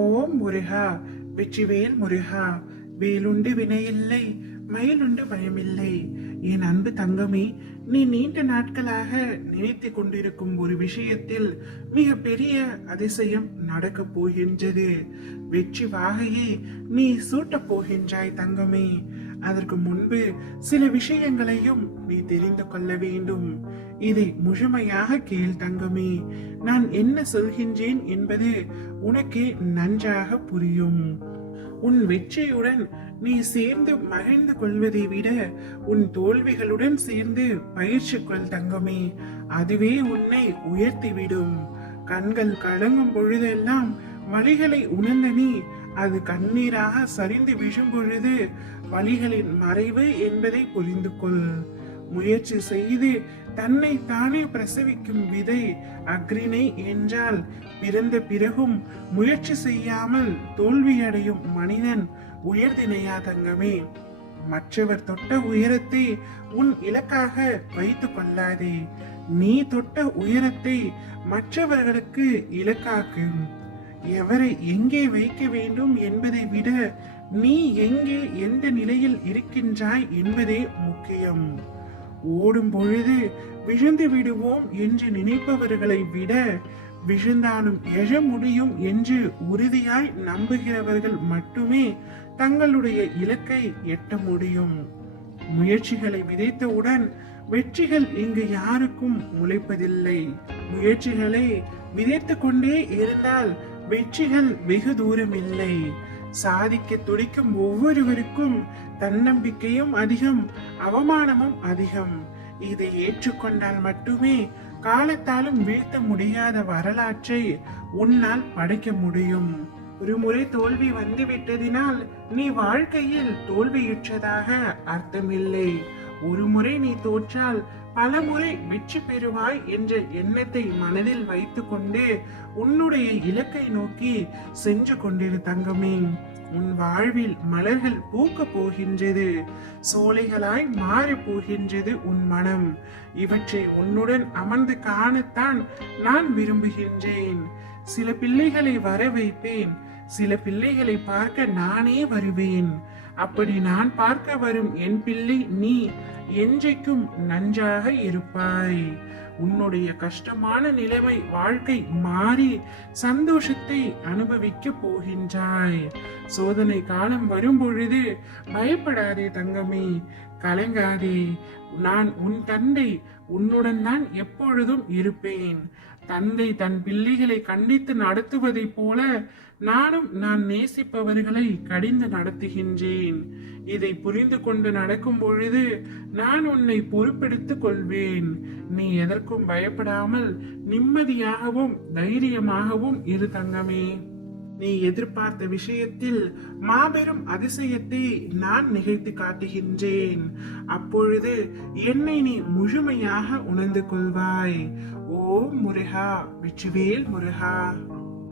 ஓம் முருகா, வெற்றிவேல் முருகா. வேலுண்டு வினையில்லை, மயிலுண்டு பயமில்லை. என் அன்பு தங்கமே, நீ நீண்ட நாட்களாக நினைத்து கொண்டிருக்கும் ஒரு விஷயத்தில் மிக பெரிய அதிசயம் நடக்கப் போகின்றது. வெற்றி வாகையை நீ சூட்டப் போகின்றாய் தங்கமே. அதற்கு முன்பு சில விஷயங்களையும் நீ தெரிந்து கொள்ள வேண்டும். இதை முழுமையாக கேள் தங்கமே. நான் என்ன சொல்கின்றேன் என்பது உனக்கு நன்றாக புரியும். உன் வெற்றியுடன் நீ சேர்ந்து மகிழ்ந்து கொள்வதை விட உன் தோல்விகளுடன் சேர்ந்து பயிற்சி கொள் தங்கமே. அதுவே உன்னை உயர்த்திவிடும். கண்கள் கலங்கும் பொழுதெல்லாம் வழிகளை உணர்ந்த நீ அது கண்ணீராக சரிந்து விழும் பொழுது வழிகளின் மறைவு என்பதை புரிந்து கொள். முயற்சி செய்து தன்னை தானே பிரசவிக்கும் விதை அக்ரிணை என்றால் பிறந்த பிறகும் முயற்சி செய்யாமல் தோல்வியடையும் மனிதன் உயர்தினையா தங்கமே. மற்றவர் தொட்ட உயரத்தை உன் இலக்காக வைத்துக் கொள்ளாதே. நீ தொட்ட உயரத்தை மற்றவர்களுக்கு இலக்காக்கும். எவரை எங்கே வைக்க வேண்டும் என்பதை விட நீ எங்கே எந்த நிலையில் இருக்கின்றாய் என்பதே முக்கியம். ஓடும் பொழுது விழுந்து விடுவோம் என்று நினைப்பவர்களை விட விழுந்தாலும் எழ முடியும் என்று உறுதியாய் நம்புகிறவர்கள் மட்டுமே தங்களுடைய இலக்கை எட்ட முடியும். முயற்சிகளை விதைத்தவுடன் வெற்றிகள் இங்கு யாருக்கும் முளைப்பதில்லை. முயற்சிகளை விதைத்து கொண்டே இருந்தால் வெற்றிகள் வெகு தூரம் இல்லை. சாதிக்க துடிக்கும் ஒவ்வொருவருக்கும் தன்னம்பிக்கையும் அதிகம், அவமானமும் அதிகம். இதை ஏற்றுக்கொண்டால் மட்டுமே காலத்தாலும் வீழ்த்த முடியாத வரலாற்றை உன்னால் படைக்க முடியும். ஒரு முறை தோல்வி வந்துவிட்டதினால் நீ வாழ்க்கையில் தோல்வியுற்றதாக அர்த்தமில்லை. ஒரு முறை நீ தோற்றால் பல முறை வெற்றி பெறுவாய் என்ற எண்ணத்தை மனதில் வைத்துக் கொண்டு உன்னுடைய இலக்கை நோக்கி சென்று கொண்டிரு தங்கமே. உன் வாழ்வில் மலர்கள் பூக்க போகின்றது, சோலைகளாய் மாறி போகின்றது உன் மனம். இவற்றை உன்னுடன் அமர்ந்து காணத்தான் நான் விரும்புகின்றேன். சில பிள்ளைகளை வர வைப்பேன், சில பிள்ளைகளை பார்க்க நானே வருவேன். அப்படி நான் பார்க்க வரும் என் பிள்ளை நீ என்றைக்கும் நன்றாக இருப்பாய். உன்னுடைய கஷ்டமான நிலைமை வாழ்க்கை மாறி சந்தோஷத்தை அனுபவிக்க போகின்றாய். சோதனை காலம் வரும் பொழுது பயப்படாதே தங்கமே, கலங்காதே. நான் உன் தந்தை, உன்னுடன் தான் எப்பொழுதும் இருப்பேன். தந்தை தன் பிள்ளைகளை கண்டித்து நடத்துவதை போல நானும் நான் நேசிப்பவர்களை கடிந்து நடத்துகின்றேன். இதை புரிந்து கொண்டு நடக்கும் பொழுது நான் உன்னை பொறுப்பெடுத்துக் கொள்வேன். நீ எதற்கும் பயப்படாமல் நிம்மதியாகவும் தைரியமாகவும் இரு தங்கமே. நீ எதிர்பார்த்த விஷயத்தில் மாபெரும் அதிசயத்தை நான் நிகழ்த்தி காட்டுகின்றேன். அப்பொழுது என்னை நீ முழுமையாக உணர்ந்து கொள்வாய். ஓம் முருகா, வெற்றிவேல் முருகா.